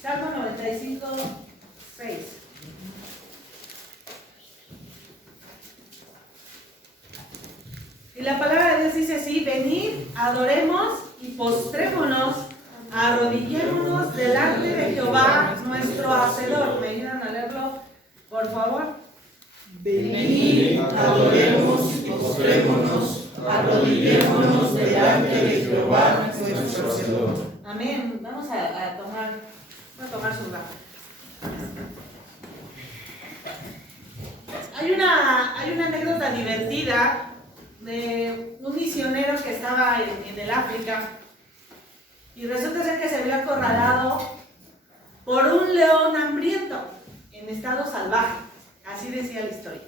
Salmo 95, 6. Y la palabra de Dios dice así: venid, adoremos y postrémonos, arrodillémonos delante de Jehová nuestro Hacedor. ¿Me ayudan a leerlo, por favor? Venid, adoremos y postrémonos, arrodillémonos delante de Jehová nuestro Hacedor. Amén. Vamos a tomar su lugar. Hay una anécdota divertida de un misionero que estaba en el África, y resulta ser que se vio acorralado por un león hambriento en estado salvaje, así decía la historia.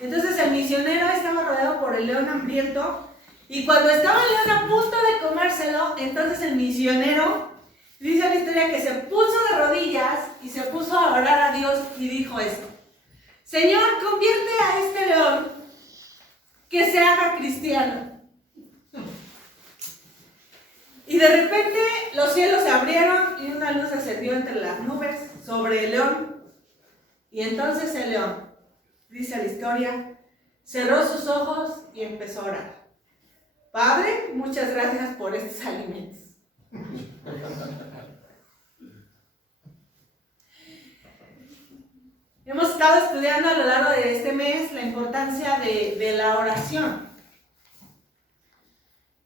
Entonces el misionero estaba rodeado por el león hambriento, y cuando estaba el león a punto de comérselo, entonces el misionero, dice la historia, que se puso de rodillas y se puso a orar a Dios y dijo esto: Señor, convierte a este león que se haga cristiano. Y de repente los cielos se abrieron y una luz ascendió entre las nubes sobre el león. Y entonces el león, dice la historia, cerró sus ojos y empezó a orar: Padre, muchas gracias por estos alimentos. Hemos estado estudiando a lo largo de este mes la importancia de la oración.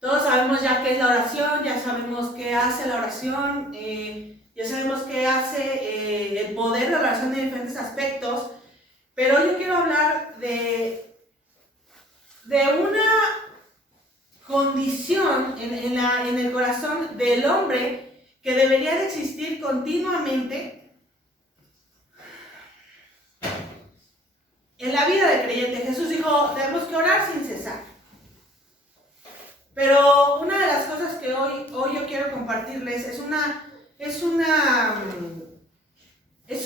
Todos sabemos ya qué es la oración, ya sabemos qué hace la oración, ya sabemos qué hace el poder de la oración en diferentes aspectos, pero yo quiero hablar de una condición en el corazón del hombre que debería de existir continuamente en la vida del creyente. Jesús dijo: tenemos que orar sin cesar. Pero una de las cosas que hoy yo quiero compartirles es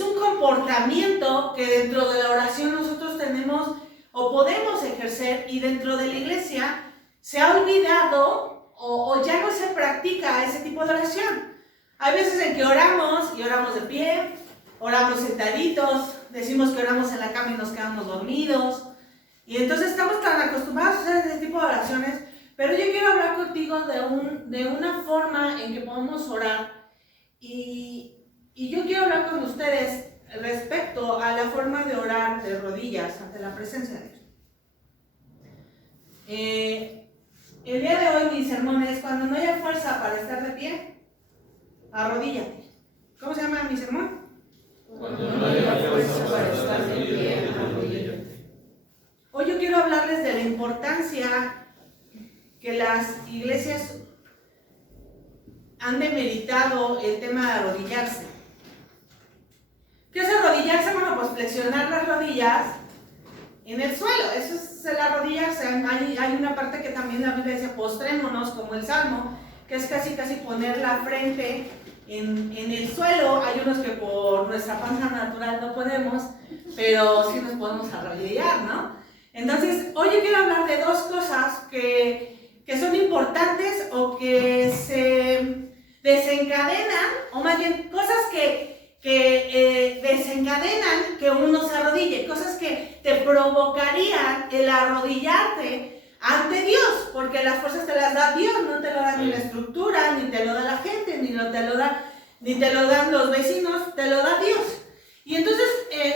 un comportamiento que dentro de la oración nosotros tenemos o podemos ejercer, y dentro de la iglesia se ha olvidado o ya no se practica ese tipo de oración. Hay veces en que oramos y oramos de pie, oramos sentaditos, decimos que oramos en la cama y nos quedamos dormidos, y entonces estamos tan acostumbrados a hacer ese tipo de oraciones. Pero yo quiero hablar contigo de una forma en que podemos orar, y yo quiero hablar con ustedes respecto a la forma de orar de rodillas ante la presencia de Dios. El día de hoy mi sermón es: cuando no haya fuerza para estar de pie, arrodíllate. ¿Cómo se llama mi sermón? Cuando no haya fuerza para estar de pie, arrodíllate. Hoy yo quiero hablarles de la importancia que las iglesias han demeritado el tema de arrodillarse. ¿Qué es arrodillarse? Bueno, pues flexionar las rodillas en el suelo. Eso es el arrodillarse. Hay una parte que también la Biblia dice: postrémonos, como el Salmo, que es casi poner la frente en el suelo. Hay unos que por nuestra panza natural no podemos, pero sí nos podemos arrodillar, ¿no? Entonces, hoy yo quiero hablar de dos cosas que son importantes, o que se desencadenan, o más bien cosas que desencadenan que uno se arrodille, cosas que te provocarían el arrodillarte ante Dios, porque las fuerzas te las da Dios, no te lo da ni la estructura, ni te lo da la gente, ni te lo dan los vecinos, te lo da Dios. Y entonces,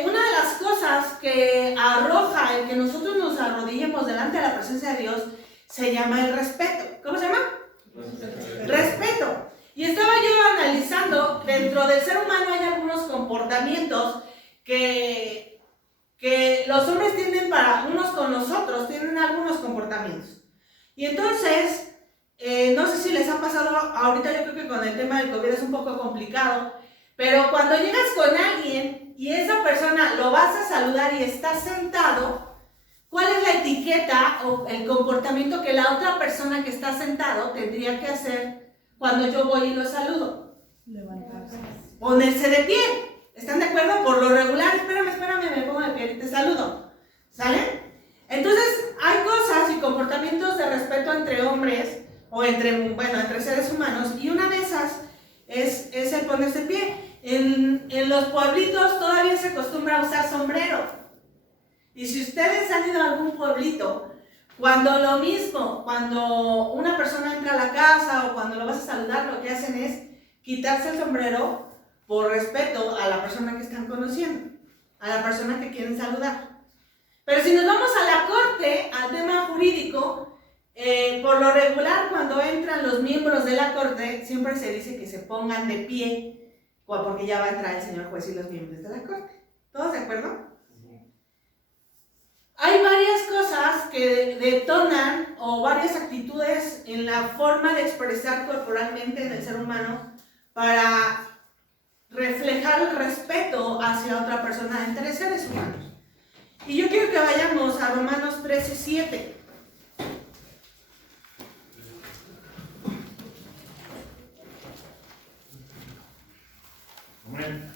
una de las cosas que arroja el que nosotros nos arrodillemos delante de la presencia de Dios se llama el respeto. ¿Cómo se llama? Respeto. Y estaba yo analizando, dentro del ser humano hay algunos comportamientos que los hombres tienen para unos con los otros, tienen algunos comportamientos. Y entonces, no sé si les ha pasado, ahorita yo creo que con el tema del COVID es un poco complicado, pero cuando llegas con alguien y esa persona lo vas a saludar y está sentado, ¿cuál es la etiqueta o el comportamiento que la otra persona que está sentado tendría que hacer cuando yo voy y lo saludo? Levantarse. Ponerse de pie. ¿Están de acuerdo? Por lo regular, espérame, me pongo de pie y te saludo. ¿Sale? Entonces, hay cosas y comportamientos de respeto entre hombres, o entre seres humanos, y una de esas es el ponerse en pie. En los pueblitos todavía se acostumbra a usar sombrero. Y si ustedes han ido a algún pueblito, cuando una persona entra a la casa o cuando lo vas a saludar, lo que hacen es quitarse el sombrero por respeto a la persona que están conociendo, a la persona que quieren saludar. Pero si nos vamos a la corte, al tema jurídico, por lo regular cuando entran los miembros de la corte, siempre se dice que se pongan de pie, porque ya va a entrar el señor juez y los miembros de la corte. ¿Todos de acuerdo? Hay varias cosas que detonan o varias actitudes en la forma de expresar corporalmente en el ser humano para reflejar el respeto hacia otra persona entre seres humanos. Y yo quiero que vayamos a Romanos 13:7. Amén.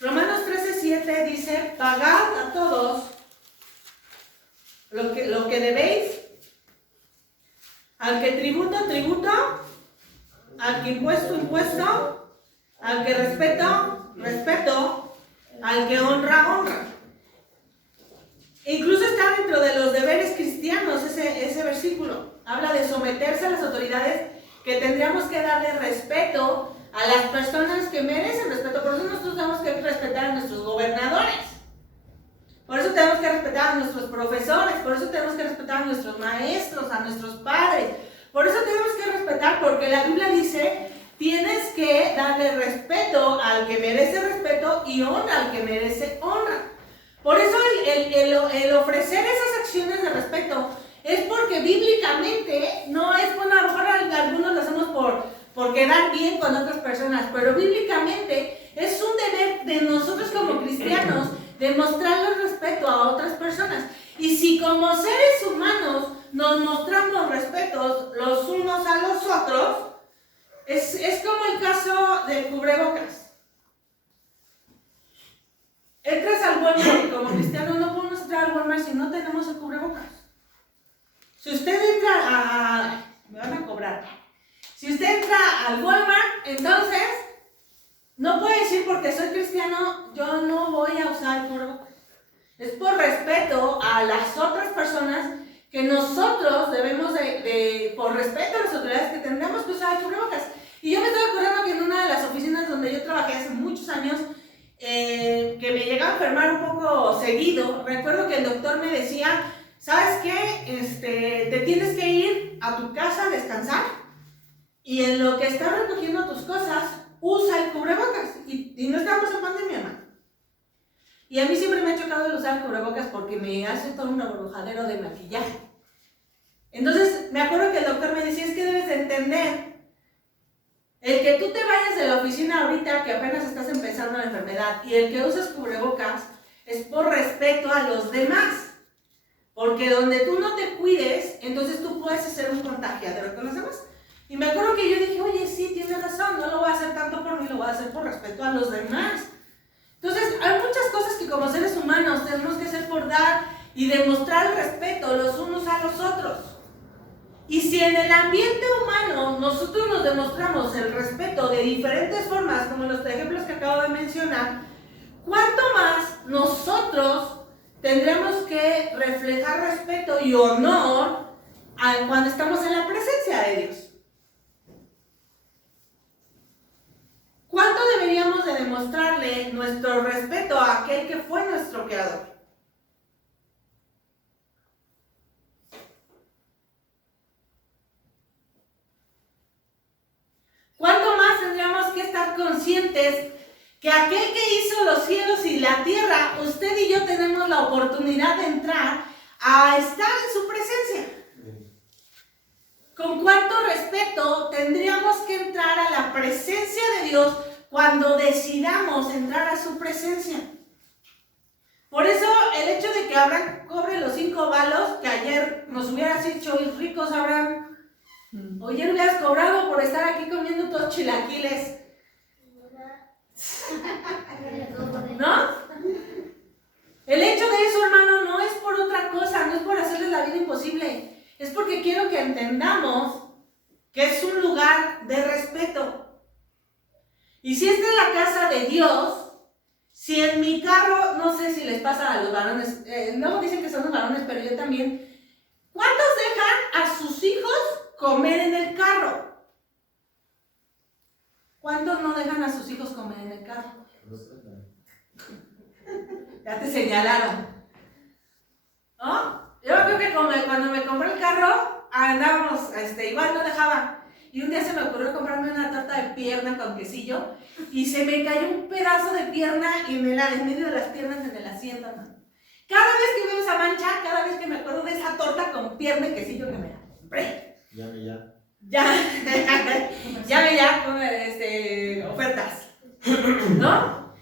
Romanos 13:7 dice: pagad a todos lo que debéis, al que tributo, tributo, al que impuesto, impuesto, al que respeto, respeto, al que honra, honra. Incluso está dentro de los deberes cristianos ese versículo. Habla de someterse a las autoridades, que tendríamos que darle respeto a las personas que merecen respeto. Por eso nosotros tenemos que respetar a nuestros gobernadores. Por eso tenemos que respetar a nuestros profesores. Por eso tenemos que respetar a nuestros maestros, a nuestros padres. Por eso tenemos que respetar, porque la Biblia dice: tienes que darle respeto al que merece respeto y honra al que merece honra. Por eso el ofrecer esas acciones de respeto es porque bíblicamente no es, bueno, a lo mejor algunos lo hacemos por quedar bien con otras personas, pero bíblicamente es un deber de nosotros como cristianos demostrarle respeto a otras personas. Y si como seres humanos nos mostramos respetos los unos a los otros, es como el caso del cubrebocas. Entras al Walmart y como cristianos no podemos entrar al Walmart si no tenemos el cubrebocas. Si usted entra me van a cobrar. Si usted entra al Walmart, entonces no puede decir porque soy cristiano, yo no voy a usar el cubrebocas. Es por respeto a las otras personas que nosotros debemos por respeto a las autoridades, que tendremos que usar el cubrebocas. Y yo me estoy acordando que en una de las oficinas donde yo trabajé hace muchos años, que me llegaba a enfermar un poco seguido, recuerdo que el doctor me decía: ¿sabes qué? Te tienes que ir a tu casa a descansar y en lo que estás recogiendo tus cosas, usa el cubrebocas. Y no estamos en pandemia, ¿no? Y a mí siempre me ha chocado el usar el cubrebocas porque me hace todo un aburrujadero de maquillaje. Entonces, me acuerdo que el doctor me decía: es que debes de entender, el que tú te vayas de la oficina ahorita que apenas estás empezando la enfermedad y el que uses cubrebocas es por respeto a los demás. Porque donde tú no te cuides, entonces tú puedes ser un contagiador con los demás. Y me acuerdo que yo dije: oye, sí, tienes razón, no lo voy a hacer tanto por mí, lo voy a hacer por respeto a los demás. Entonces, hay muchas cosas que como seres humanos tenemos que hacer por dar y demostrar el respeto los unos a los otros. Y si en el ambiente humano nosotros nos demostramos el respeto de diferentes formas, como los ejemplos que acabo de mencionar, ¿cuánto más nosotros tendremos que reflejar respeto y honor cuando estamos en la presencia de Dios? ¿Cuánto deberíamos de demostrarle nuestro respeto a aquel que fue nuestro creador? ¿Cuánto más tendríamos que estar conscientes que aquel que hizo los cielos y la tierra, usted y yo tenemos la oportunidad de entrar a estar en su presencia? ¿Con cuánto respeto tendríamos que entrar a la presencia de Dios cuando decidamos entrar a su presencia? Por eso el hecho de que Abraham cobre los 5 balos, que ayer nos hubieras hecho ricos, Abraham, o ayer hubieras cobrado por estar aquí comiendo todos chilaquiles, ¿no? El hecho de eso, hermano, no es por otra cosa, no es por hacerles la vida imposible. Es porque quiero que entendamos que es un lugar de respeto. Y si esta es la casa de Dios, si en mi carro, no sé si les pasa a los varones, luego dicen que son los varones, pero yo también, ¿cuántos dejan a sus hijos comer en el carro? ¿Cuántos no dejan a sus hijos comer en el carro? Ya te señalaron. ¿No? Yo creo que cuando me compré el carro, andábamos, igual no dejaba. Y un día se me ocurrió comprarme una torta de pierna con quesillo y se me cayó un pedazo de pierna y en medio de las piernas en el asiento, ¿no? Cada vez que veo esa mancha, cada vez que me acuerdo de esa torta con pierna y quesillo que me la compré. Ya, con ofertas, ¿no?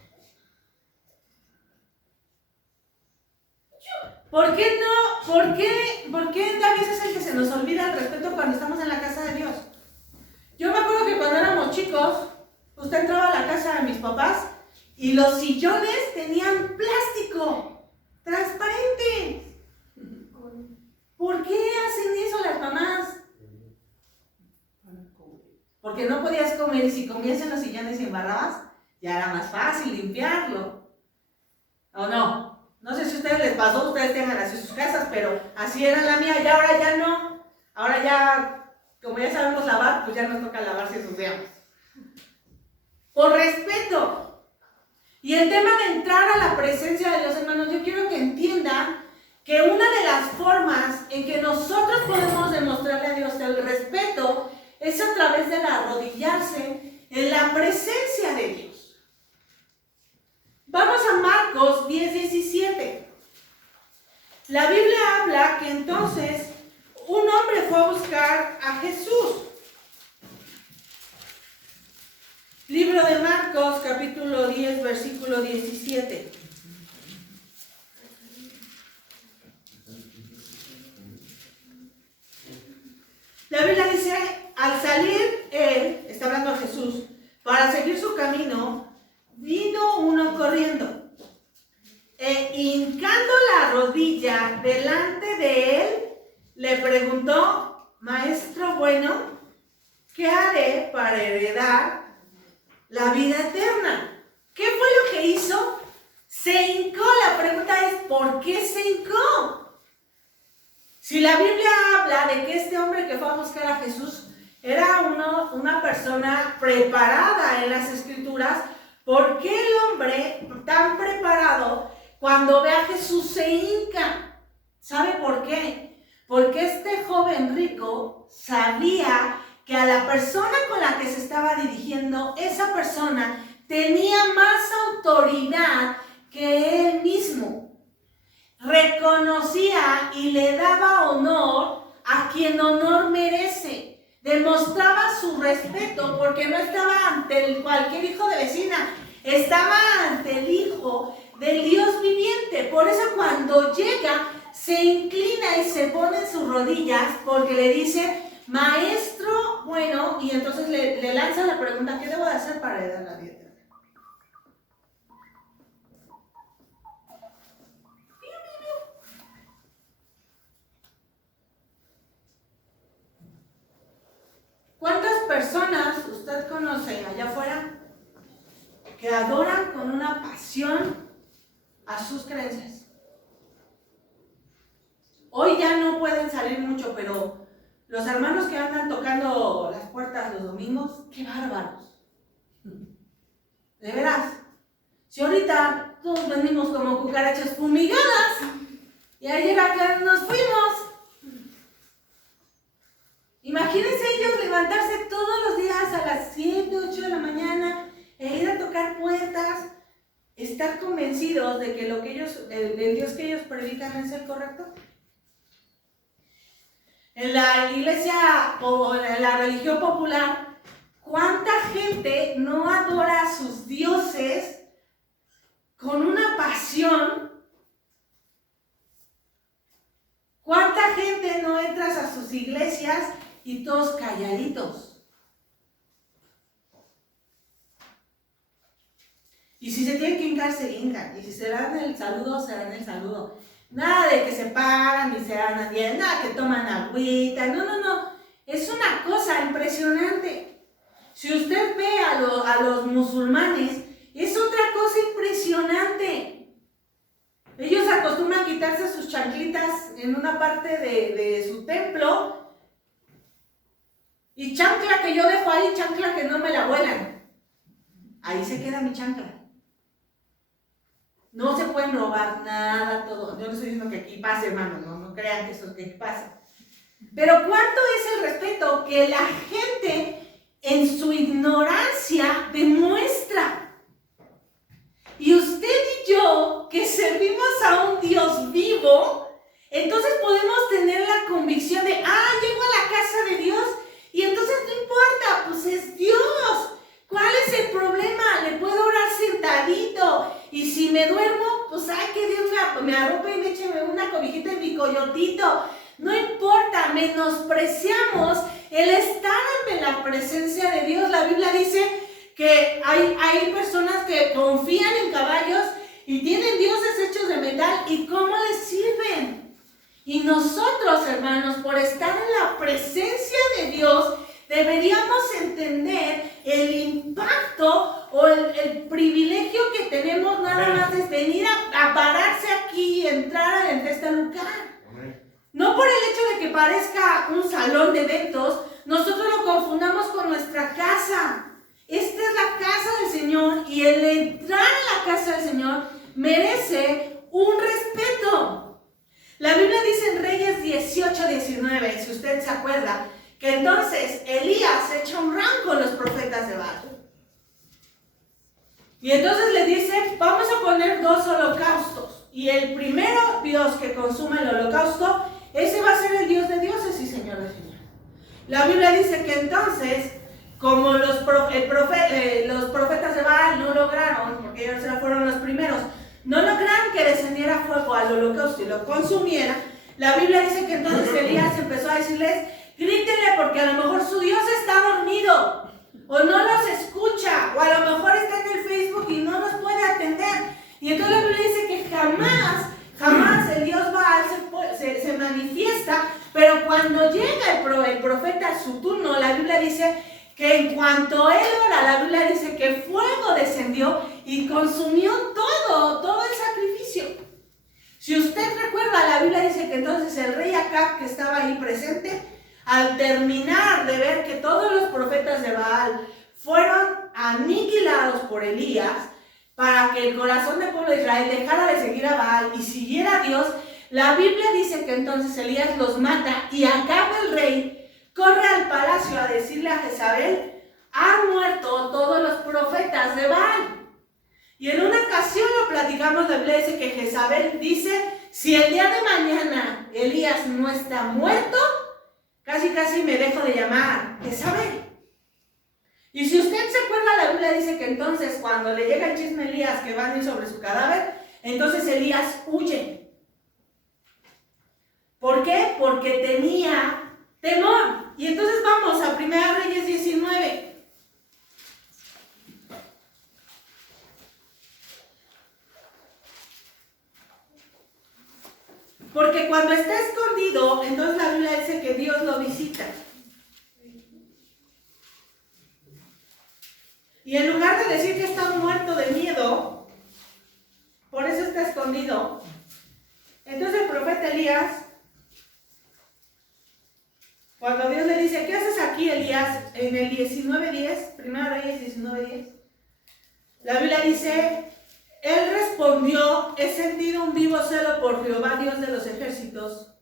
¿Por qué no? ¿Por qué a veces es el que se nos olvida el respeto cuando estamos en la casa de Dios? Yo me acuerdo que cuando éramos chicos, usted entraba a la casa de mis papás y los sillones tenían plástico transparente. ¿Por qué hacen eso las mamás? Porque no podías comer y si comías en los sillones y embarrabas, ya era más fácil limpiarlo. ¿O no? No sé si a ustedes les pasó, ustedes tengan así sus casas, pero así era la mía y ahora ya no. Ahora ya, como ya sabemos lavar, pues ya nos toca lavar si ensuciamos. Por respeto. Y el tema de entrar a la presencia de Dios, hermanos, yo quiero que entiendan que una de las formas en que nosotros podemos demostrarle a Dios el respeto es a través del arrodillarse en la presencia de Dios. Vamos a Marcos 10:17. La Biblia habla que entonces un hombre fue a buscar a Jesús. Libro de Marcos, capítulo 10, versículo 17. La Biblia dice, al salir él, está hablando a Jesús, para seguir su camino, vino uno corriendo, e hincando la rodilla delante de él, le preguntó, Maestro bueno, ¿qué haré para heredar la vida eterna? ¿Qué fue lo que hizo? Se hincó. La pregunta es, ¿por qué se hincó? Si la Biblia habla de que este hombre que fue a buscar a Jesús era una persona preparada en las Escrituras, ¿por qué el hombre tan preparado cuando ve a Jesús se hinca? ¿Sabe por qué? Porque este joven rico sabía que a la persona con la que se estaba dirigiendo, esa persona tenía más autoridad que él mismo. Reconocía y le daba honor a quien honor merece. Demostraba su respeto porque no estaba ante cualquier hijo de vecina, estaba ante el Hijo del Dios viviente. Por eso cuando llega, se inclina y se pone en sus rodillas porque le dice, Maestro bueno, y entonces le lanza la pregunta, ¿qué debo de hacer para heredar la vida eterna? ¿Cuántas personas usted conoce allá afuera que adoran con una pasión a sus creencias? Hoy ya no pueden salir mucho, pero los hermanos que andan tocando las puertas los domingos, ¡qué bárbaros! De veras, si ahorita todos venimos como cucarachas fumigadas y ayer acá nos fuimos. Imagínense ellos levantarse todos los días a las 7, 8 de la mañana e ir a tocar puertas, estar convencidos de que lo que ellos, el Dios que ellos predican es el correcto. En la iglesia o en la religión popular, ¿cuánta gente no adora a sus dioses con una pasión? ¿Cuánta gente no entras a sus iglesias y todos calladitos? Y si se tienen que hincar, se hincan. Y si se dan el saludo, se dan el saludo. Nada de que se paran y se dan bien, nada que toman agüita. No. Es una cosa impresionante. Si usted ve a los musulmanes, es otra cosa impresionante. Ellos acostumbran a quitarse sus chanclitas en una parte de su templo. Y chancla que yo dejo ahí, chancla que no me la vuelan. Ahí se queda mi chancla. No se pueden robar nada, todo. Yo no estoy diciendo que aquí pase, hermano, no crean que eso es que aquí pasa. Pero ¿cuánto es el respeto que la gente en su ignorancia demuestra? Y usted y yo, que servimos a un Dios vivo, entonces podemos tener la convicción de, llego a la casa de Dios y entonces no importa, pues es Dios. ¿Cuál es el problema? Le puedo orar sentadito y si me duermo, pues que Dios me arrope y me eche una cobijita en mi coyotito. No importa, menospreciamos el estar ante la presencia de Dios. La Biblia dice que hay personas que confían en caballos y tienen dioses hechos de metal, ¿y cómo les sirven? Y nosotros, hermanos, por estar en la presencia de Dios, deberíamos entender el impacto o el privilegio que tenemos nada más de venir a pararse aquí y entrar en este lugar. No por el hecho de que parezca un salón de eventos, nosotros lo confundamos con nuestra casa. Esta es la casa del Señor y el entrar a la casa del Señor merece un respeto. La Biblia dice en Reyes 18:19, si usted se acuerda, que entonces Elías echa un round con los profetas de Baal. Y entonces le dice, vamos a poner 2 holocaustos. Y el primero Dios que consuma el holocausto, ese va a ser el Dios de dioses y Señor de señores. La Biblia dice que entonces, como los profetas de Baal no lograron, porque ellos fueron los primeros, no lograron que descendiera fuego al holocausto y lo consumiera, la Biblia dice que entonces Elías empezó a decirles, grítenle porque a lo mejor su Dios está dormido, o no los escucha, o a lo mejor está en el Facebook y no nos puede atender. Y entonces la Biblia dice que jamás el Dios Baal se manifiesta, pero cuando llega el profeta a su turno, la Biblia dice que en cuanto él ora, la Biblia dice que fuego descendió y consumió todo el sacrificio. Si usted recuerda, la Biblia dice que entonces el rey Acab, que estaba ahí presente, al terminar de ver que todos los profetas de Baal fueron aniquilados por Elías, para que el corazón del pueblo de Israel dejara de seguir a Baal y siguiera a Dios, la Biblia dice que entonces Elías los mata y Acab el rey corre al palacio a decirle a Jezabel, han muerto todos los profetas de Baal. Y en una ocasión lo platicamos, la Biblia dice que Jezabel dice, si el día de mañana Elías no está muerto, casi me dejo de llamar Jezabel. Y si usted se acuerda, la Biblia dice que entonces cuando le llega el chisme a Elías que van a ir sobre su cadáver, entonces Elías huye. ¿Por qué? Porque tenía temor. Y entonces vamos a 1 Reyes 19. Porque cuando está escondido, entonces la Biblia dice que Dios lo visita. Y en lugar de decir que está muerto de miedo, por eso está escondido, entonces el profeta Elías, cuando Dios le dice, ¿qué haces aquí, Elías? En el 19:10, 1 Reyes 19:10, la Biblia dice, él respondió, he sentido un vivo celo por Jehová, Dios de los ejércitos,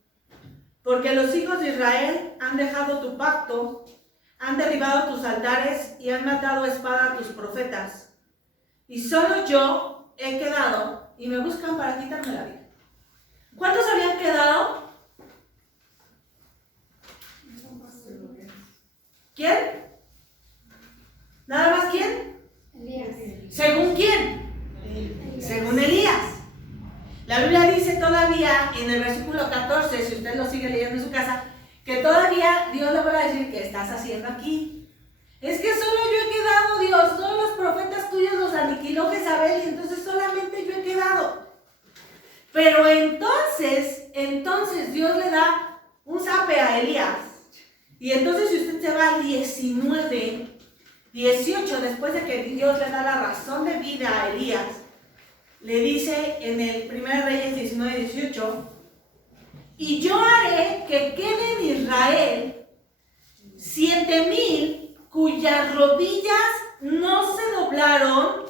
porque los hijos de Israel han dejado tu pacto, han derribado tus altares y han matado a espada a tus profetas. Y solo yo he quedado y me buscan para quitarme la vida. ¿Cuántos habían quedado? ¿Quién? ¿Nada más quién? Elías. ¿Según quién? Según Elías. La Biblia dice todavía en el versículo 14, si usted lo sigue leyendo en su casa, que todavía Dios le va a decir, ¿qué estás haciendo aquí? Es que solo yo he quedado, Dios, todos los profetas tuyos los aniquiló Jezabel y entonces solamente yo he quedado. Pero entonces Dios le da un zape a Elías Y entonces si usted se va al 19, 18, después de que Dios le da la razón de vida a Elías, le dice en el 1 Reyes 19, 18, y yo haré que quede en Israel 7,000 cuyas rodillas no se doblaron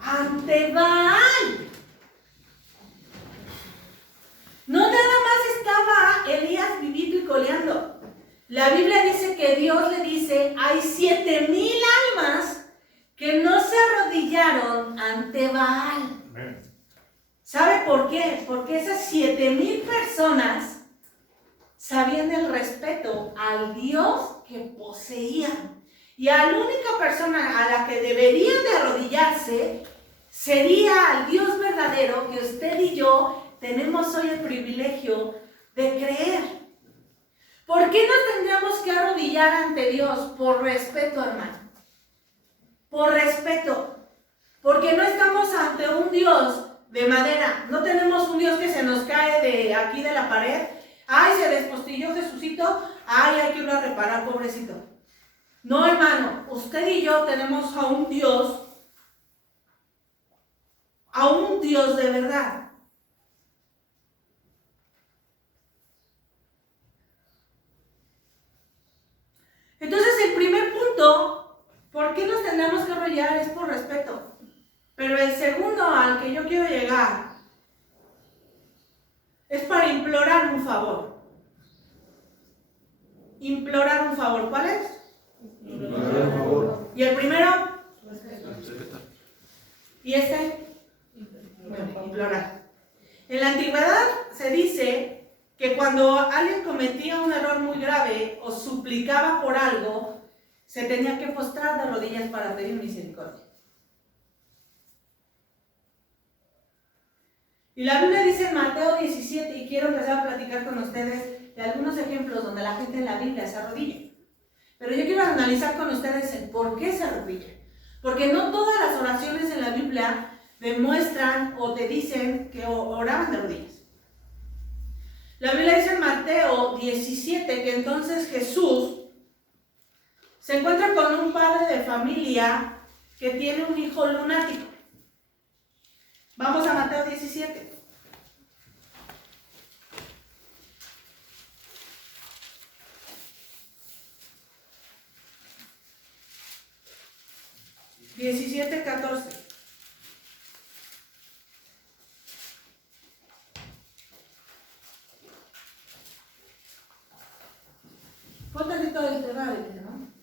ante Baal. No nada más estaba Elías vivito y coleando. La Biblia dice que Dios le dice, hay 7,000 almas que no se arrodillaron ante Baal. ¿Sabe por qué? Porque esas 7,000 personas sabían el respeto al Dios que poseían. Y a la única persona a la que deberían de arrodillarse sería al Dios verdadero que usted y yo tenemos hoy el privilegio de creer. ¿Por qué nos tendríamos que arrodillar ante Dios? Por respeto, hermano. Por respeto. Porque no estamos ante un Dios de madera. No tenemos un Dios que se nos cae de aquí de la pared. Ay, se despostilló Jesucito. Ay, hay que irlo a reparar, pobrecito. No, hermano. Usted y yo tenemos a un Dios de verdad. Entonces, el primer punto, ¿por qué nos tenemos que arrodillar? Es por respeto. Pero el segundo al que yo quiero llegar es para implorar un favor. Implorar un favor. ¿Cuál es? Implorar un favor. ¿Y el primero? Respetar. ¿Y este? Bueno, implorar. En la antigüedad se dice que cuando alguien cometía un error muy grave o suplicaba por algo, se tenía que postrar de rodillas para pedir misericordia. Y la Biblia dice en Mateo 17, y quiero empezar a platicar con ustedes de algunos ejemplos donde la gente en la Biblia se arrodilla. Pero yo quiero analizar con ustedes el por qué se arrodilla. Porque no todas las oraciones en la Biblia demuestran o te dicen que oraban de rodillas. La Biblia dice en Mateo 17 que entonces Jesús se encuentra con un padre de familia que tiene un hijo lunático. Vamos a Mateo 17. Diecisiete, 14. Póntate todo el tema del sermón.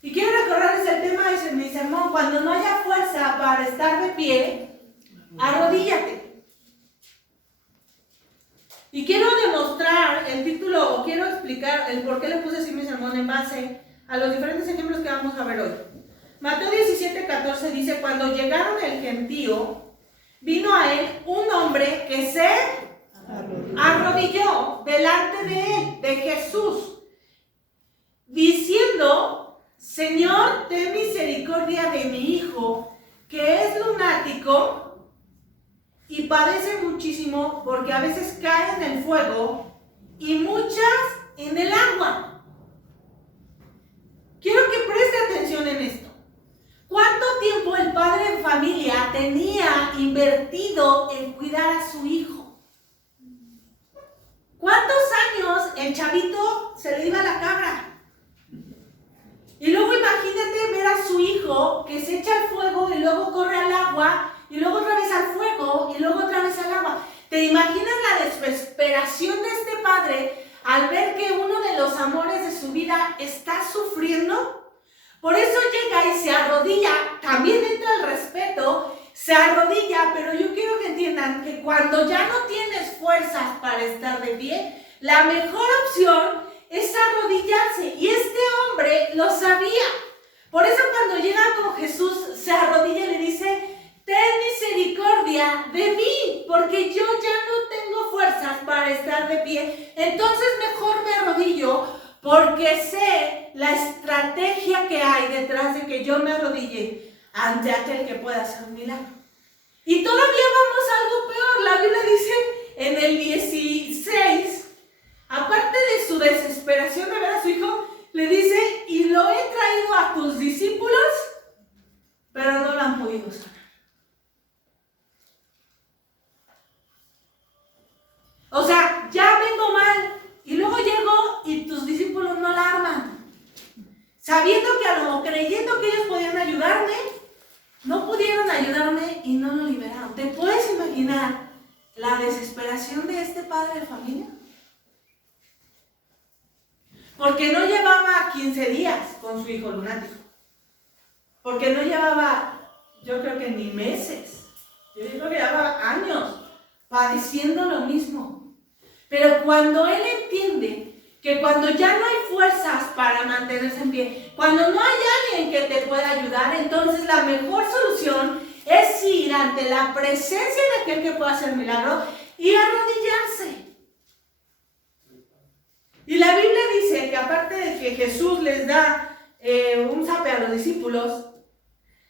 Y quiero recordarles el tema de mi sermón. Cuando no haya fuerza para estar de pie, arrodíllate. Y quiero demostrar el título, o quiero explicar el por qué le puse así mi sermón en base a los diferentes ejemplos que vamos a ver hoy. Mateo 17, 14 dice, cuando llegaron el gentío, vino a él un hombre que se arrodilló delante de él, de Jesús, diciendo, Señor, ten misericordia de mi hijo, que es lunático y padece muchísimo porque a veces cae en el fuego y muchas en el agua. Quiero que preste atención en esto. ¿Cuánto tiempo el padre de familia tenía invertido en cuidar a su hijo? ¿Cuántos años el chavito se le iba la cabra? Y luego imagínate ver a su hijo que se echa al fuego y luego corre al agua y luego otra vez al fuego y luego otra vez al agua. ¿Te imaginas la desesperación de este padre al ver que uno de los amores de su vida está sufriendo? Por eso llega y se arrodilla, también entra el respeto, se arrodilla, pero yo quiero que entiendan que cuando ya no tienes fuerzas para estar de pie, la mejor opción es arrodillarse. Y este hombre lo sabía. Por eso cuando llega con Jesús, se arrodilla y le dice, ten misericordia de mí, porque yo ya no tengo fuerzas para estar de pie. Entonces mejor me arrodillo, porque sé la estrategia que hay detrás de que yo me arrodille ante aquel que pueda hacer un milagro. Y todavía vamos a algo peor. La Biblia dice en el 16 aparte de su desesperación de ver a su hijo, le dice, y lo he traído a tus discípulos, pero no lo han podido sanar. O sea, ya vengo mal, y luego llego y tus discípulos no la arman. Sabiendo que creyendo que ellos podían ayudarme, no pudieron ayudarme y no lo liberaron. ¿Te puedes imaginar la desesperación de este padre de familia? Porque no llevaba 15 días con su hijo lunático. Porque no llevaba, yo creo que ni meses. Yo creo que llevaba años padeciendo lo mismo. Pero cuando él entiende que cuando ya no hay fuerzas para mantenerse en pie, cuando no hay alguien que te pueda ayudar, entonces la mejor solución es ir ante la presencia de aquel que pueda hacer milagro y arrodillarse. Y la Biblia dice que aparte de que Jesús les da un zape a los discípulos,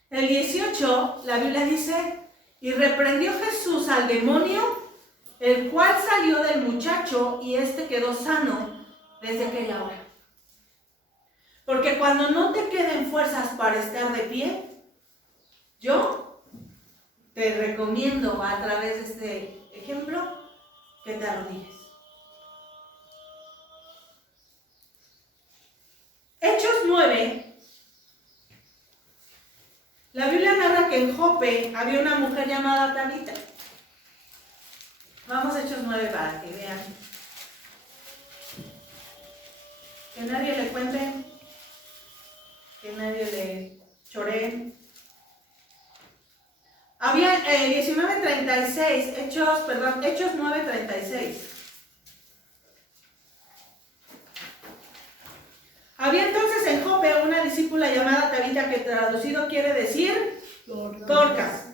el 18, la Biblia dice, y reprendió Jesús al demonio, el cual salió del muchacho y éste quedó sano desde aquella hora. Porque cuando no te queden fuerzas para estar de pie, yo te recomiendo a través de este ejemplo que te arrodilles. Hechos 9, la Biblia narra que en Jope había una mujer llamada Tabita. Vamos a Hechos 9 para que vean. Que nadie le cuente, que nadie le choree. Había 19:36, Hechos 9:36. Había entonces en Jope una discípula llamada Tabita, que traducido quiere decir Dorcas.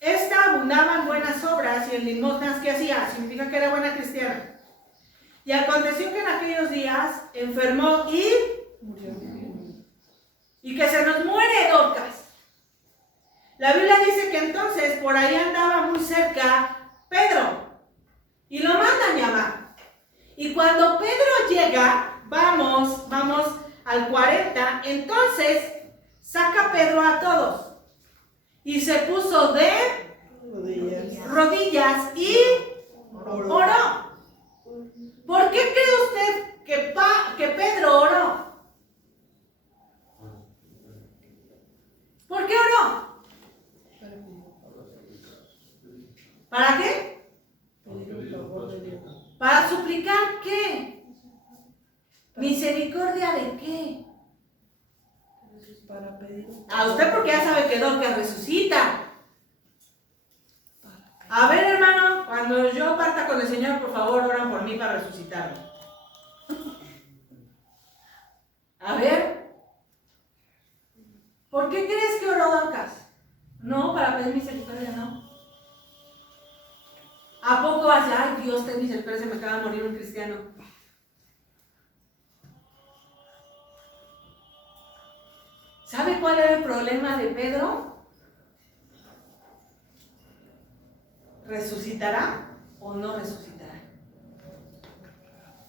Esta abundaba en buenas obras y en limosnas que hacía, significa que era buena cristiana. Y aconteció que en aquellos días enfermó y murió. Y que se nos muere Dorcas. La Biblia dice que entonces por ahí andaba muy cerca Pedro y lo mandan llamar. Y cuando Pedro llega, vamos al 40, entonces saca Pedro a todos y se puso de rodillas y oró. ¿Por qué cree usted que Pedro oró? ¿Por qué oró? ¿Para qué? ¿Para suplicar qué? ¿Misericordia de qué? A usted porque ya sabe que Dorcas resucita. A ver, hermano, cuando yo parta con el Señor, por favor, oran por mí para resucitarme. A ver, ¿por qué crees que oró Dorcas? No, para pedir misericordia, no. ¿A poco vas a, ay, Dios, ten misericordia, se me acaba de morir un cristiano? ¿Sabe cuál era el problema de Pedro? ¿Resucitará o no resucitará?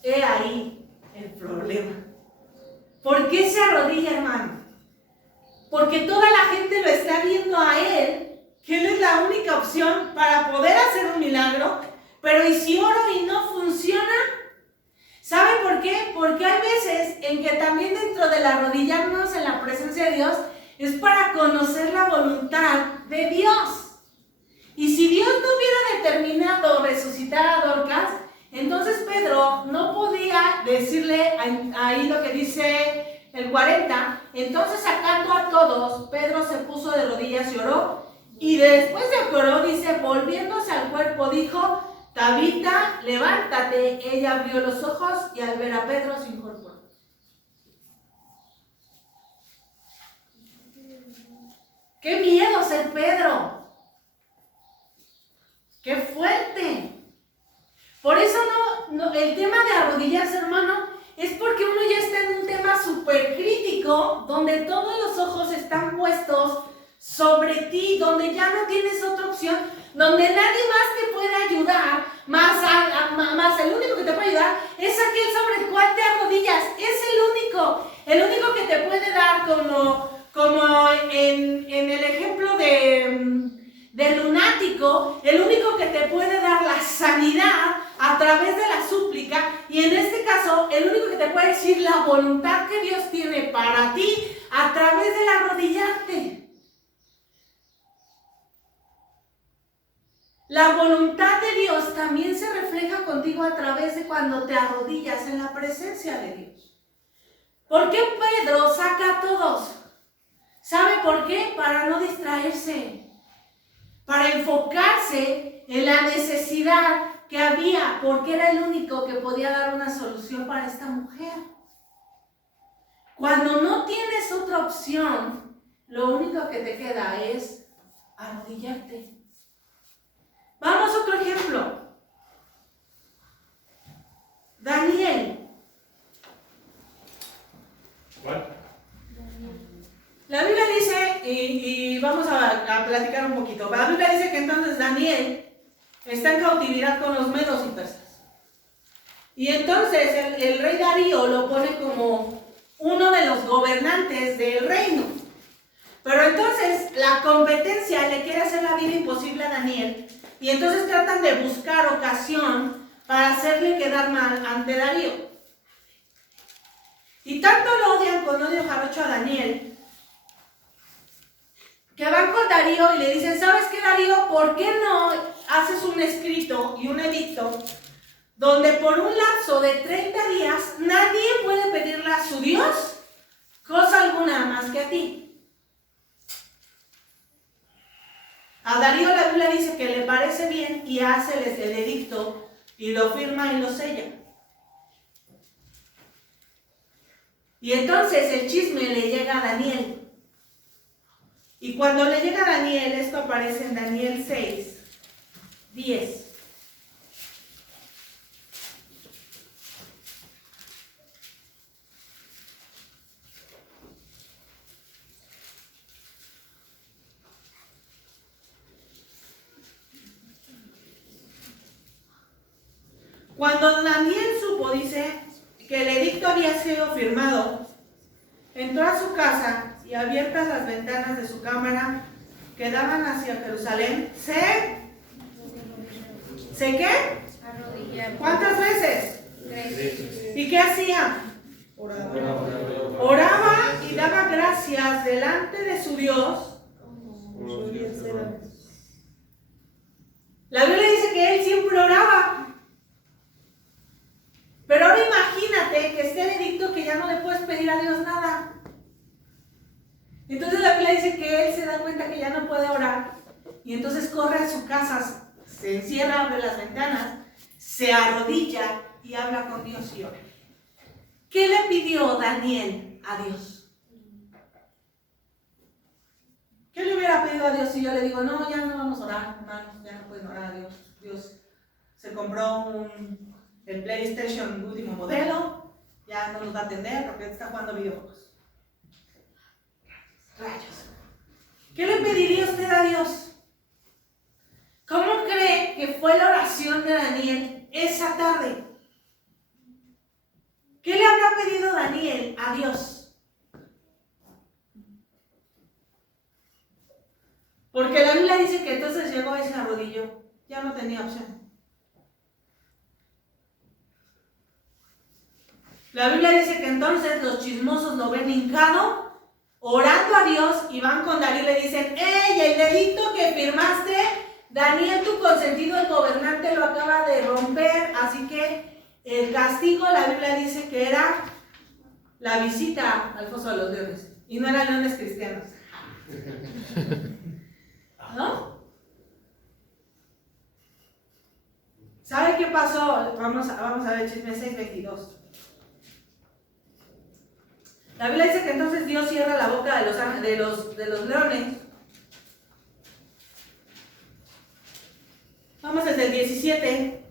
He ahí el problema. ¿Por qué se arrodilla, hermano? Porque toda la gente lo está viendo a él, que él es la única opción para poder hacer un milagro, pero ¿y si oro y no funciona? ¿Sabe por qué? Porque hay veces en que también dentro del arrodillarnos en la presencia de Dios es para conocer la voluntad de Dios. Y si Dios no hubiera determinado resucitar a Dorcas, entonces Pedro no podía decirle ahí lo que dice el 40. Entonces, sacando a todos, Pedro se puso de rodillas y oró. Y después de que oró, dice, volviéndose al cuerpo, dijo, Tabita, levántate. Ella abrió los ojos y al ver a Pedro se incorporó. ¡Qué miedo ser Pedro! ¡Qué fuerte! Por eso el tema de arrodillarse, hermano, es porque uno ya está en un tema súper crítico, donde todos los ojos están puestos sobre ti, donde ya no tienes otra opción, donde nadie más te puede ayudar, más el único que te puede ayudar es aquel sobre el cual te arrodillas. Es el único que te puede dar, como en el ejemplo del lunático, el único que te puede dar la sanidad a través de la súplica, y en este caso, el único que te puede decir la voluntad que Dios tiene para ti a través del arrodillarte. La voluntad de Dios también se refleja contigo a través de cuando te arrodillas en la presencia de Dios. ¿Por qué Pedro saca a todos? ¿Sabe por qué? Para no distraerse, para enfocarse en la necesidad que había, porque era el único que podía dar una solución para esta mujer. Cuando no tienes otra opción, lo único que te queda es arrodillarte. Vamos a otro ejemplo. Daniel. ¿Cuál? La Biblia dice, y vamos a platicar un poquito. La Biblia dice que entonces Daniel está en cautividad con los medos y persas. Y entonces el rey Darío lo pone como uno de los gobernantes del reino. Pero entonces la competencia le quiere hacer la vida imposible a Daniel. Y entonces tratan de buscar ocasión para hacerle quedar mal ante Darío. Y tanto lo odian con odio jarocho a Daniel, que van con Darío y le dicen, ¿sabes qué, Darío? ¿Por qué no haces un escrito y un edicto donde por un lapso de 30 días nadie puede pedirle a su Dios cosa alguna más que a ti? A Darío la Biblia dice que le parece bien y hace el edicto y lo firma y lo sella. Y entonces el chisme le llega a Daniel. Y cuando le llega a Daniel, esto aparece en Daniel 6, 10. Cuando Daniel supo, dice, que el edicto había sido firmado, entró a su casa y abiertas las ventanas de su cámara que daban hacia Jerusalén, ¿se qué? ¿Cuántas veces? 3. ¿Y qué hacía? Oraba y daba gracias delante de su Dios. La Biblia dice que él siempre oraba. Pero ahora imagínate que esté el edicto que ya no le puedes pedir a Dios nada. Entonces la Biblia dice que él se da cuenta que ya no puede orar. Y entonces corre a su casa, se encierra, abre las ventanas, se arrodilla y habla con Dios y ora. ¿Qué le pidió Daniel a Dios? ¿Qué le hubiera pedido a Dios si yo le digo, no, ya no vamos a orar, hermanos, ya no pueden orar a Dios? Dios se compró el PlayStation último modelo, ya no nos va a atender porque está jugando videojuegos. Rayos. ¿Qué le pediría usted a Dios? ¿Cómo cree que fue la oración de Daniel esa tarde? ¿Qué le habrá pedido Daniel a Dios? Porque la Biblia dice que entonces llegó y se arrodilló. Ya no tenía opción. La Biblia dice que entonces los chismosos lo ven hincado, orando a Dios, y van con Darío y le dicen, ¡ey, el edicto que firmaste, Daniel, tu consentido, el gobernante, lo acaba de romper! Así que el castigo, la Biblia dice que era la visita al foso de los leones. Y no eran leones cristianos. ¿No? ¿Sabe qué pasó? Vamos a ver Chisme 6:22. La Biblia dice que entonces Dios cierra la boca de los leones. Vamos desde el 17.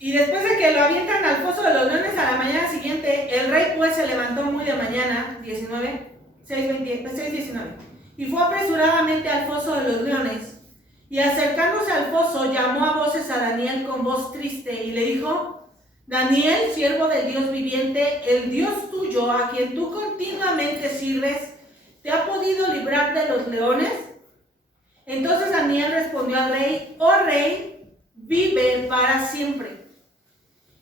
Y después de que lo avientan al foso de los leones a la mañana siguiente, el rey pues se levantó muy de mañana, 19, 6:19. y fue apresuradamente al foso de los leones. Y acercándose al foso, llamó a voces a Daniel con voz triste y le dijo: Daniel, siervo del Dios viviente, el Dios tuyo, a quien tú continuamente sirves, ¿te ha podido librar de los leones? Entonces Daniel respondió al rey: Oh rey, vive para siempre.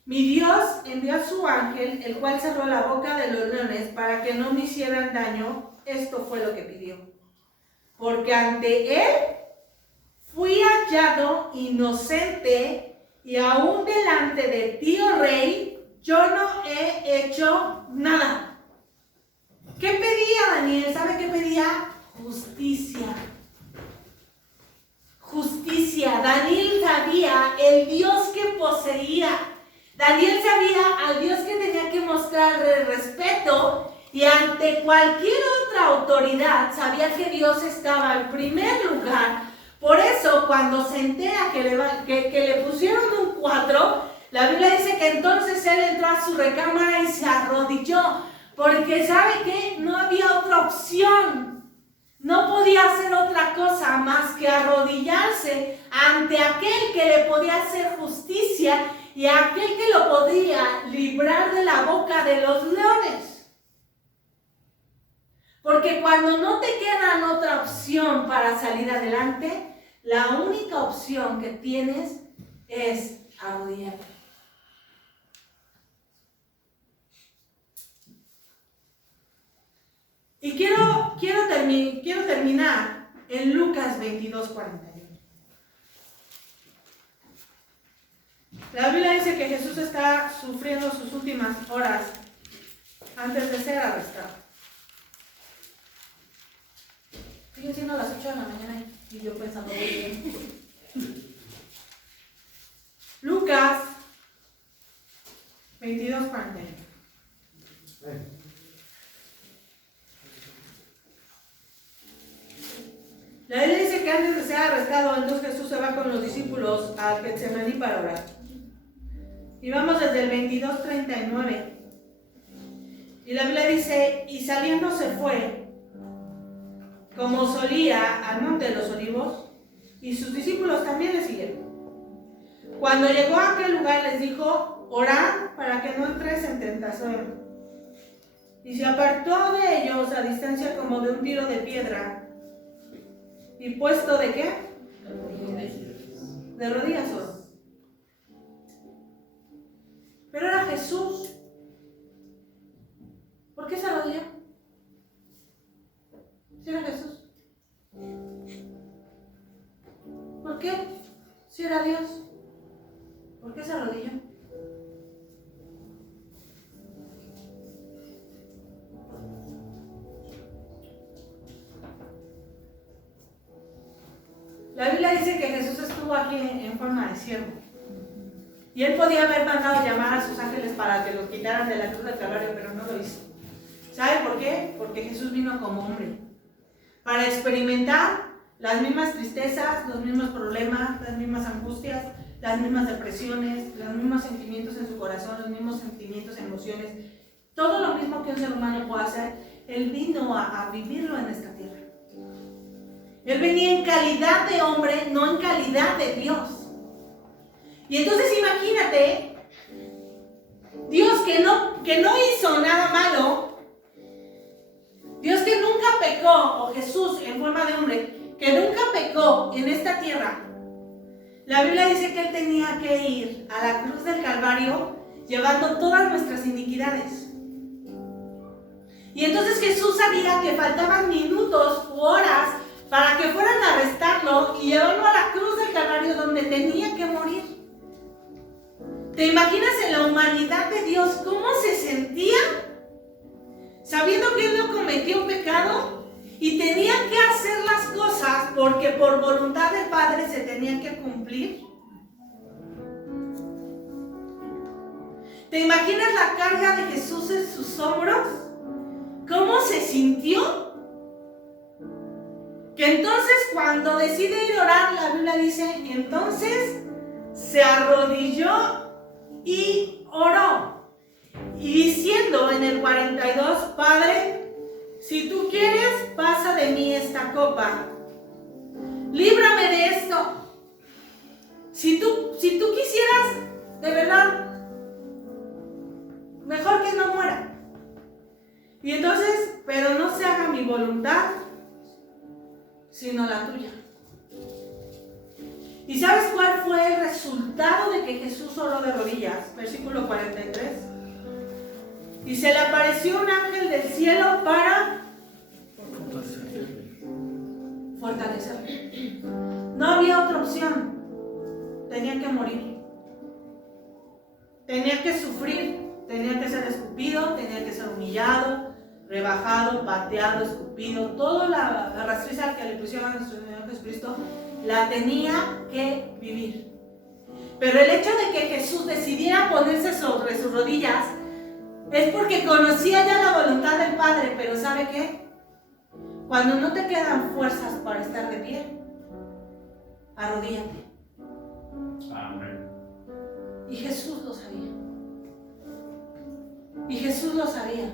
Mi Dios envió a su ángel, el cual cerró la boca de los leones para que no me hicieran daño. Esto fue lo que pidió. Porque ante él fui hallado inocente, y aún delante de ti, oh rey, yo no he hecho nada. ¿Qué pedía Daniel? ¿Sabe qué pedía? Justicia. Justicia. Daniel sabía el Dios que poseía. Daniel sabía al Dios que tenía que mostrarle respeto, y ante cualquier otra autoridad sabía que Dios estaba en primer lugar. Por eso, cuando se entera que le pusieron un 4, la Biblia dice que entonces él entró a su recámara y se arrodilló, porque ¿sabe qué? No había otra opción. No podía hacer otra cosa más que arrodillarse ante aquel que le podía hacer justicia y aquel que lo podía librar de la boca de los leones. Porque cuando no te queda otra opción para salir adelante, la única opción que tienes es arrodillarte. Y quiero terminar en Lucas 22:41. La Biblia dice que Jesús está sufriendo sus últimas horas antes de ser arrestado. Sigue siendo las 8 de la mañana y yo pensando muy bien. Lucas 22:41. La Biblia dice que antes de ser arrestado, entonces Jesús se va con los discípulos al Getsemaní para orar. Y vamos desde el 22:39. Y la Biblia dice: y saliendo se fue, como solía, al monte de los olivos, y sus discípulos también le siguieron. Cuando llegó a aquel lugar les dijo: orad para que no entréis en tentación. Y se apartó de ellos a distancia como de un tiro de piedra. ¿Y puesto de qué? De rodillas solo. Pero era Jesús. ¿Por qué se arrodilló? Si era Jesús. ¿Por qué? Si era Dios. ¿Por qué se arrodilló? La Biblia dice que Jesús estuvo aquí en forma de siervo. Y él podía haber mandado llamar a sus ángeles para que lo quitaran de la cruz del Calvario, pero no lo hizo. ¿Sabe por qué? Porque Jesús vino como hombre. Para experimentar las mismas tristezas, los mismos problemas, las mismas angustias, las mismas depresiones, los mismos sentimientos en su corazón, los mismos sentimientos, emociones. Todo lo mismo que un ser humano puede hacer, él vino a vivirlo en esta tierra. Él venía en calidad de hombre, no en calidad de Dios. Y entonces imagínate, Dios que no hizo nada malo, Dios que nunca pecó, o Jesús en forma de hombre, que nunca pecó en esta tierra. La Biblia dice que Él tenía que ir a la cruz del Calvario llevando todas nuestras iniquidades. Y entonces Jesús sabía que faltaban minutos u horas para que fueran a arrestarlo y llevarlo a la cruz del Calvario donde tenía que morir. ¿Te imaginas en la humanidad de Dios cómo se sentía? Sabiendo que Él no cometió pecado y tenía que hacer las cosas porque por voluntad del Padre se tenían que cumplir. ¿Te imaginas la carga de Jesús en sus hombros? ¿Cómo se sintió? Que entonces cuando decide ir a orar, la Biblia dice, entonces se arrodilló y oró. Y diciendo en el 42, Padre, si tú quieres, pasa de mí esta copa. Líbrame de esto. Si tú quisieras, de verdad, mejor que no muera. Y entonces, pero no se haga mi voluntad, sino la tuya. ¿Y sabes cuál fue el resultado de que Jesús oró de rodillas? Versículo 43. Y se le apareció un ángel del cielo para fortalecerle. No había otra opción. Tenía que morir. Tenía que sufrir. Tenía que ser escupido. Tenía que ser humillado, rebajado, pateado, escupido. Toda la rastriza que le pusieron a nuestro Señor Jesucristo la tenía que vivir. Pero el hecho de que Jesús decidiera ponerse sobre sus rodillas es porque conocía ya la voluntad del Padre. Pero ¿sabe qué? Cuando no te quedan fuerzas para estar de pie, arrodíllate. Amén. Y Jesús lo sabía. Y Jesús lo sabía.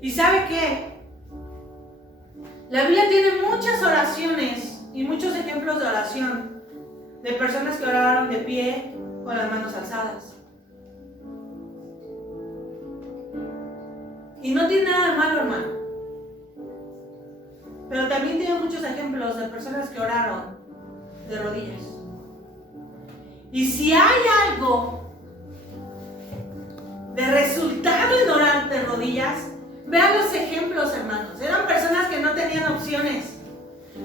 ¿Y sabe qué? La Biblia tiene muchas oraciones y muchos ejemplos de oración de personas que oraron de pie con las manos alzadas. Y no tiene nada de malo, hermano. Pero también tiene muchos ejemplos de personas que oraron de rodillas. Y si hay algo de resultado en orar de rodillas, vean los ejemplos, hermanos. Eran personas que no tenían opciones.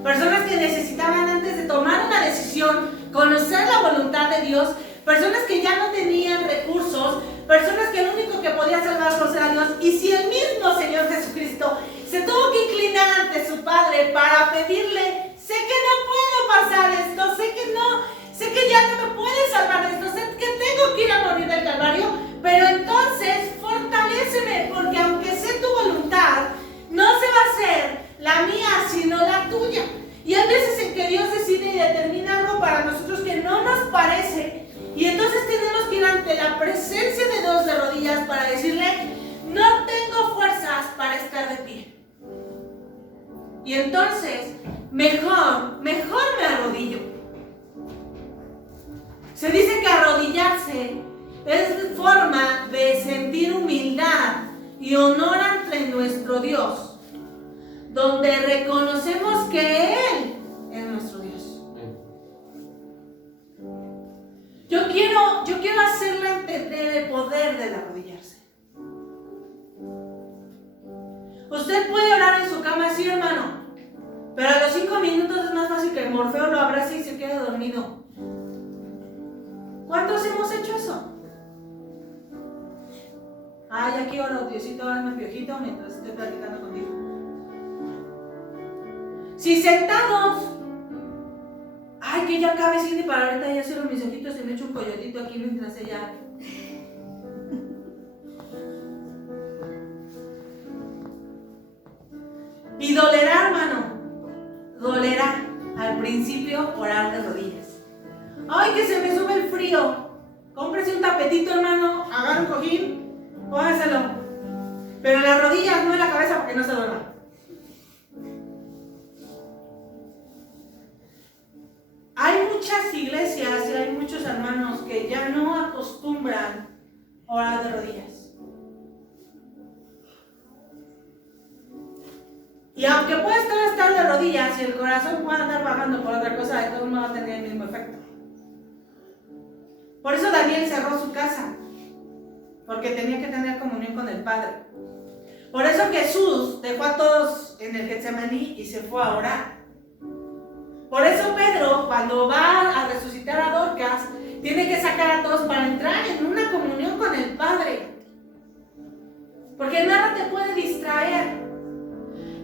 Personas que necesitaban, antes de tomar una decisión, conocer la voluntad de Dios. Personas que ya no tenían recursos. Personas que lo único que podía salvarlos era Dios. Y si el mismo Señor Jesucristo se tuvo que inclinar ante su Padre para pedirle: sé que no puedo pasar esto, sé que ya no me puedes salvar de esto, sé que tengo que ir a morir del Calvario, pero entonces fortaléceme, porque aunque sé tu voluntad, no se va a hacer la mía, sino la tuya. Y hay veces en que Dios decide y determina algo para nosotros que no nos parece, y entonces tenemos que ir ante la presencia de Dios de rodillas para decirle: no tengo fuerzas para estar de pie. Y entonces, mejor me arrodillo. Se dice que arrodillarse es forma de sentir humildad y honor ante nuestro Dios, donde reconocemos que Él es nuestro Dios. Yo quiero hacerle entender el poder del arrodillarse. Usted puede orar en su cama, sí, hermano, pero a los 5 minutos es más fácil que Morfeo lo abrace y se quede dormido. ¿Cuántos hemos hecho eso? Ay, aquí oro, Diosito, hazme piojito mientras estoy platicando contigo. Si sentados, ay, que ya acabe cine para ahorita ya cierro mis ojitos y me echo un coyotito aquí mientras ella... Y dolerá, hermano, dolerá al principio orar de rodillas. Ay, que se me sube el frío. Cómprese un tapetito, hermano, agarra un cojín, póngaselo. Pero en las rodillas, no en la cabeza, porque no se duerma. Hay muchas iglesias y hay muchos hermanos que ya no acostumbran a orar de rodillas. Y aunque puede estar de rodillas y el corazón pueda andar bajando por otra cosa, de todos modos va a tener el mismo efecto. Por eso Daniel cerró su casa, porque tenía que tener comunión con el Padre. Por eso Jesús dejó a todos en el Getsemaní y se fue a orar. Por eso Pedro, cuando va a resucitar a Dorcas, tiene que sacar a todos para entrar en una comunión con el Padre. Porque nada te puede distraer.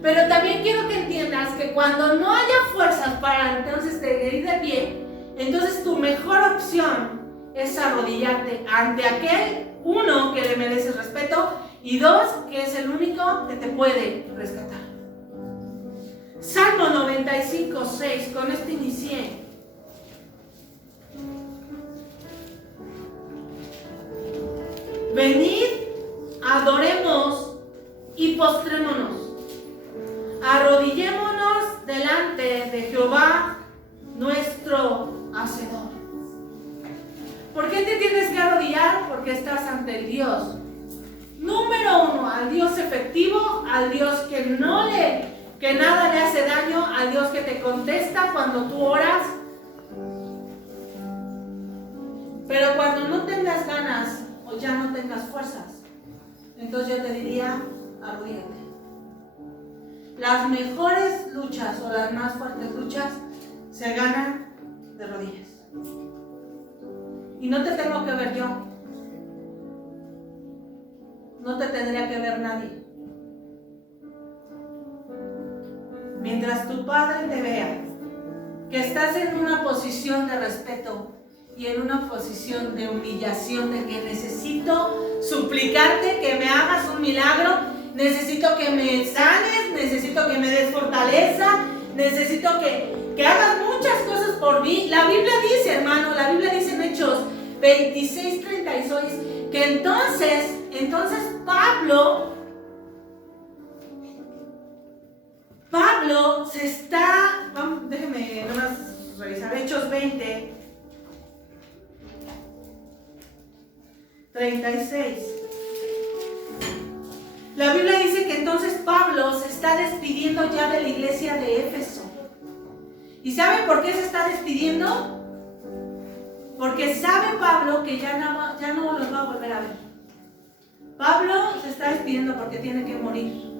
Pero también quiero que entiendas que cuando no haya fuerzas para entonces ir de pie, entonces tu mejor opción es arrodillarte ante aquel, uno, que le merece respeto, y dos, que es el único que te puede rescatar. Salmo 95, 6, con esto inicié. Venid, adoremos y postrémonos. Arrodillémonos delante de Jehová, nuestro Hacedor. ¿Por qué te tienes que arrodillar? Porque estás ante el Dios. Número uno, al Dios efectivo, al Dios que nada le hace daño, al Dios que te contesta cuando tú oras. Pero cuando no tengas ganas o ya no tengas fuerzas, entonces yo te diría, arrodíllate. Las mejores luchas o las más fuertes luchas se ganan de rodillas. Y no te tengo que ver yo. No te tendría que ver nadie. Mientras tu Padre te vea que estás en una posición de respeto y en una posición de humillación, de que necesito suplicarte que me hagas un milagro, necesito que me sanes, necesito que me des fortaleza, necesito que hagas muchas cosas por mí. La Biblia dice, hermano, la Biblia dice en Hechos 26:36, que entonces Pablo se está, déjenme nomás revisar, Hechos 20:36. La Biblia dice que entonces Pablo se está despidiendo ya de la iglesia de Éfeso. ¿Y saben por qué se está despidiendo? Porque sabe Pablo que ya no los va a volver a ver. Pablo se está despidiendo porque tiene que morir.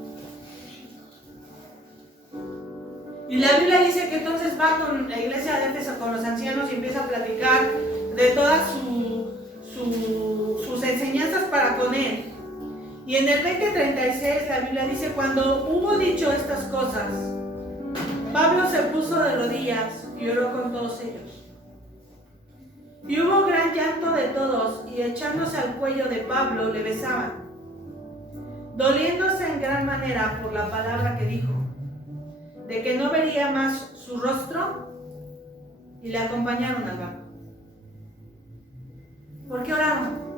Y la Biblia dice que entonces va con la iglesia de Éfeso, con los ancianos, y empieza a platicar de todas sus enseñanzas para con él. Y en el 20:36 la Biblia dice, cuando hubo dicho estas cosas, Pablo se puso de rodillas y oró con todos ellos. Y hubo gran llanto de todos, y echándose al cuello de Pablo le besaban, doliéndose en gran manera por la palabra que dijo, de que no vería más su rostro, y le acompañaron al barco. ¿Por qué oraron?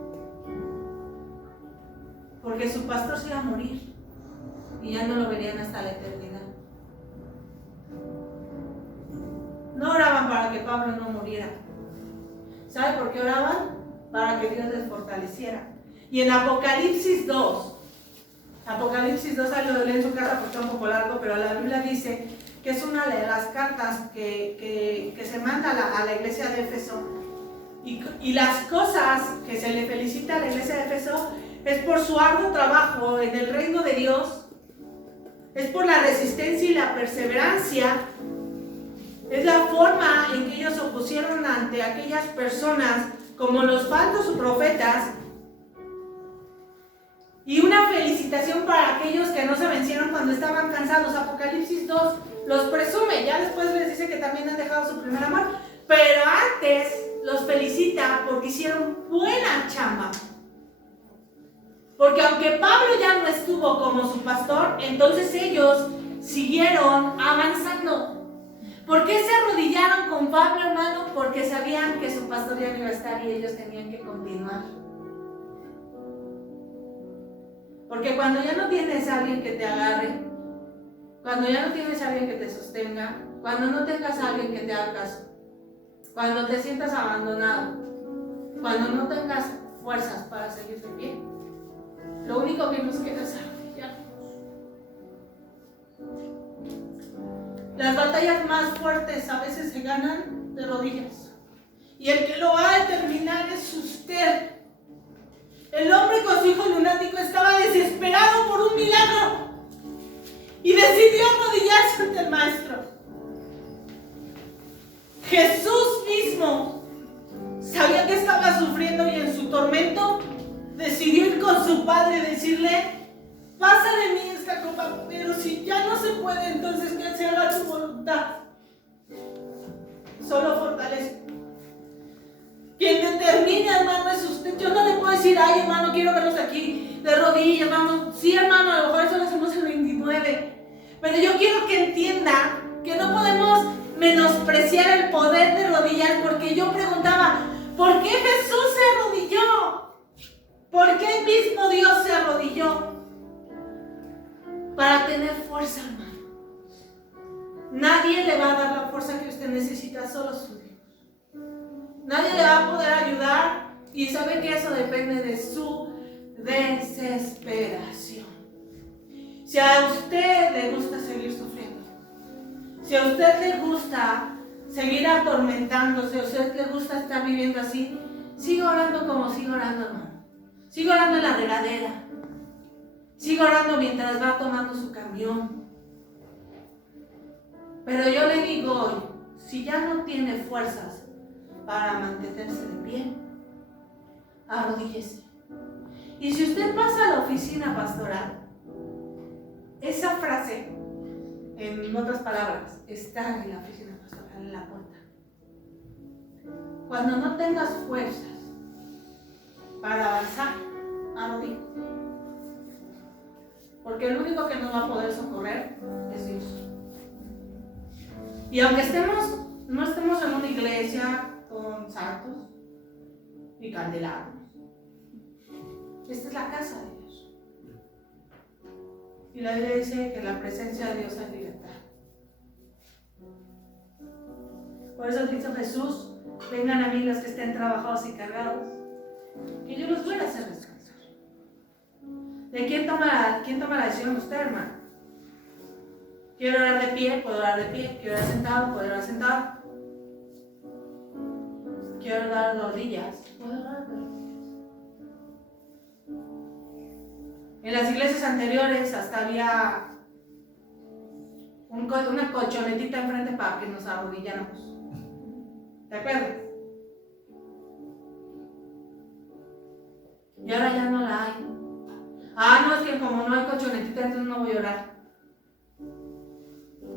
Porque su pastor se iba a morir y ya no lo verían hasta la eternidad. No oraban para que Pablo no muriera. ¿Sabe por qué oraban? Para que Dios les fortaleciera. Y en Apocalipsis 2, ahí lo leí en su casa porque está un poco largo, pero la Biblia dice que es una de las cartas que se manda a la iglesia de Éfeso. Y las cosas que se le felicita a la iglesia de Éfeso es por su arduo trabajo en el reino de Dios, es por la resistencia y la perseverancia, es la forma en que ellos se opusieron ante aquellas personas como los falsos profetas, y una felicitación para aquellos que no se vencieron cuando estaban cansados. Apocalipsis 2 los presume, ya después les dice que también han dejado su primer amor, pero antes los felicita porque hicieron buena chamba. Porque aunque Pablo ya no estuvo como su pastor, entonces ellos siguieron avanzando. ¿Por qué se arrodillaron con Pablo, hermano? Porque sabían que su pastor ya no iba a estar y ellos tenían que continuar. Porque cuando ya no tienes a alguien que te agarre, cuando ya no tienes a alguien que te sostenga, cuando no tengas a alguien que te haga caso, cuando te sientas abandonado, cuando no tengas fuerzas para seguir de pie, lo único que nos queda es arrodillarnos. Las batallas más fuertes a veces se ganan de rodillas. Y el que lo va a determinar es usted. El hombre con su hijo lunático estaba desesperado por un milagro y decidió arrodillarse ante el maestro. Jesús mismo sabía que estaba sufriendo y en su tormento decidió ir con su padre y decirle: pasa de mí esta copa, pero si ya no se puede, entonces que se haga tu voluntad. Solo fortalece. Quien determina, hermano, es usted. Yo no le puedo decir: ay, hermano, quiero verlos aquí de rodillas, hermano. Sí, hermano, a lo mejor eso lo hacemos el 29. Pero yo quiero que entienda que no podemos menospreciar el poder de rodillas, porque yo preguntaba: ¿por qué Jesús se arrodilló? ¿Por qué el mismo Dios se arrodilló? para tener fuerza, hermano. Nadie le va a dar la fuerza que usted necesita, solo su Dios. Nadie le va a poder ayudar y sabe que eso depende de su desesperación. Si a usted le gusta seguir sufriendo, si a usted le gusta seguir atormentándose, a usted le gusta estar viviendo así, siga orando como siga orando, hermano. Siga orando en la regadera. Siga orando mientras va tomando su camión. Pero yo le digo hoy, si ya no tiene fuerzas para mantenerse de pie, arrodíllese. Y si usted pasa a la oficina pastoral, esa frase, en otras palabras, está en la oficina pastoral, en la puerta. Cuando no tengas fuerzas para avanzar, arrodíllate. Porque el único que nos va a poder socorrer es Dios. Y aunque no estemos en una iglesia con santos y candelabros, esta es la casa de Dios. Y la Biblia dice que en la presencia de Dios hay libertad. Por eso dice Jesús: vengan a mí los que estén trabajados y cargados, que yo los voy a hacer descansar. ¿De quién toma la decisión? Usted, hermano. Quiero orar de pie, puedo orar de pie. Quiero orar sentado, puedo orar sentado. Quiero orar de rodillas, puedo orar de rodillas. En las iglesias anteriores hasta había una colchonetita enfrente para que nos arrodilláramos. ¿De acuerdo? Y ahora ya no la hay. No, es que como no hay colchonetita, entonces no voy a orar.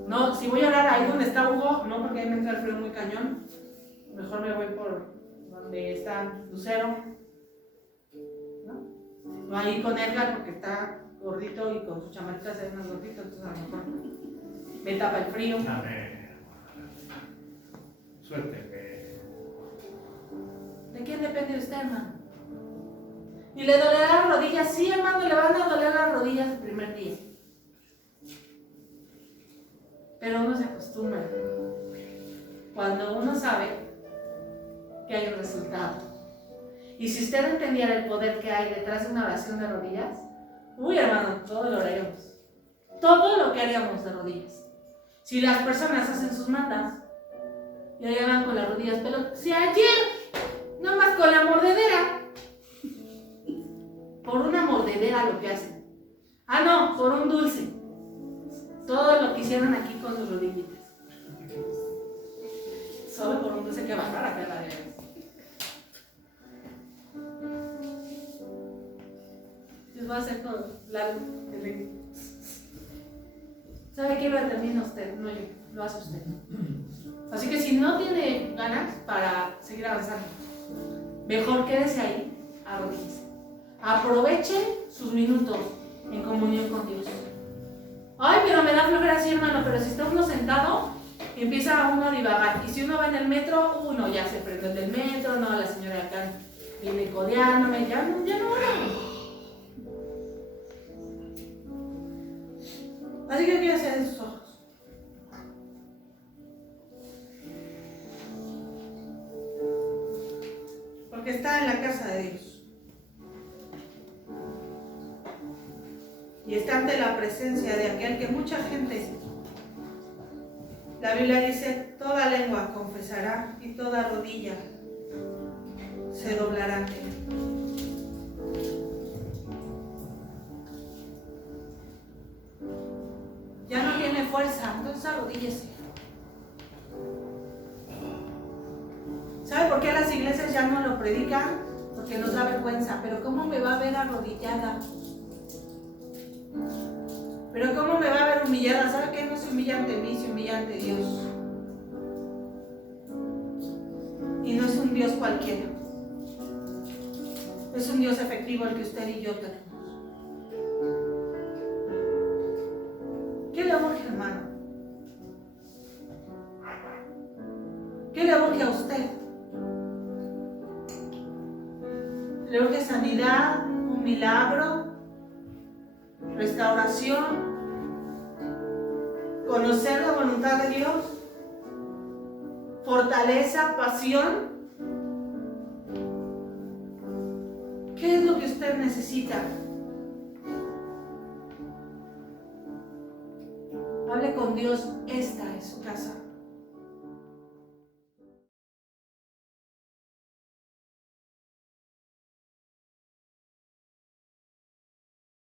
No, si voy a orar ahí donde está Hugo, no, porque ahí me entra el frío muy cañón. Mejor me voy por donde está Lucero. ¿No? Ahí con Edgar, porque está gordito y con sus chamarritas es más gordito, entonces a lo mejor me tapa el frío. A ver, suerte. ¿De quién depende usted, hermano? ¿Y le dolerá las rodillas? Sí, hermano, le van a doler las rodillas el primer día. Pero uno se acostumbra. Cuando uno sabe que hay un resultado. Y si usted entendiera el poder que hay detrás de una oración de rodillas, uy, hermano, todo lo haríamos. Todo lo que haríamos de rodillas. Si las personas hacen sus matas y allá van con las rodillas, pero si ayer, nomás con la mordedera, por una mordedera lo que hacen. No, por un dulce. Todo lo que hicieron aquí con sus rodillitas. Solo por un dulce que va para acá la de les voy a hacer todo largo. ¿Sabe qué lo determina usted? No yo, lo hace usted. Así que si no tiene ganas para seguir avanzando, mejor quédese ahí, arrodíllese. Aproveche sus minutos en comunión con Dios. Ay, pero me da flojera así, hermano, pero si está uno sentado, empieza uno a divagar. Y si uno va en el metro, uno ya se prende el del metro, no, la señora acá viene codeándome, ya no. Así que quiero hacer sus ojos. Porque está en la casa de Dios. Y está ante la presencia de aquel que mucha gente, la Biblia dice, toda lengua confesará y toda rodilla se doblará ante él. Ya no tiene fuerza, entonces arrodíllese. ¿Sabe por qué las iglesias ya no lo predican? Porque nos da vergüenza. Pero ¿cómo me va a ver arrodillada? Pero ¿cómo me va a ver humillada? ¿Sabe qué? No se humilla ante mí, se humilla ante Dios. Y no es un Dios cualquiera. Es un Dios efectivo el que usted y yo tenemos. ¿Qué le urge, hermano? ¿Qué le urge a usted? ¿Le urge sanidad, un milagro, restauración? conocer la voluntad de Dios, fortaleza, pasión. ¿Qué es lo que usted necesita? Hable con Dios, esta es su casa.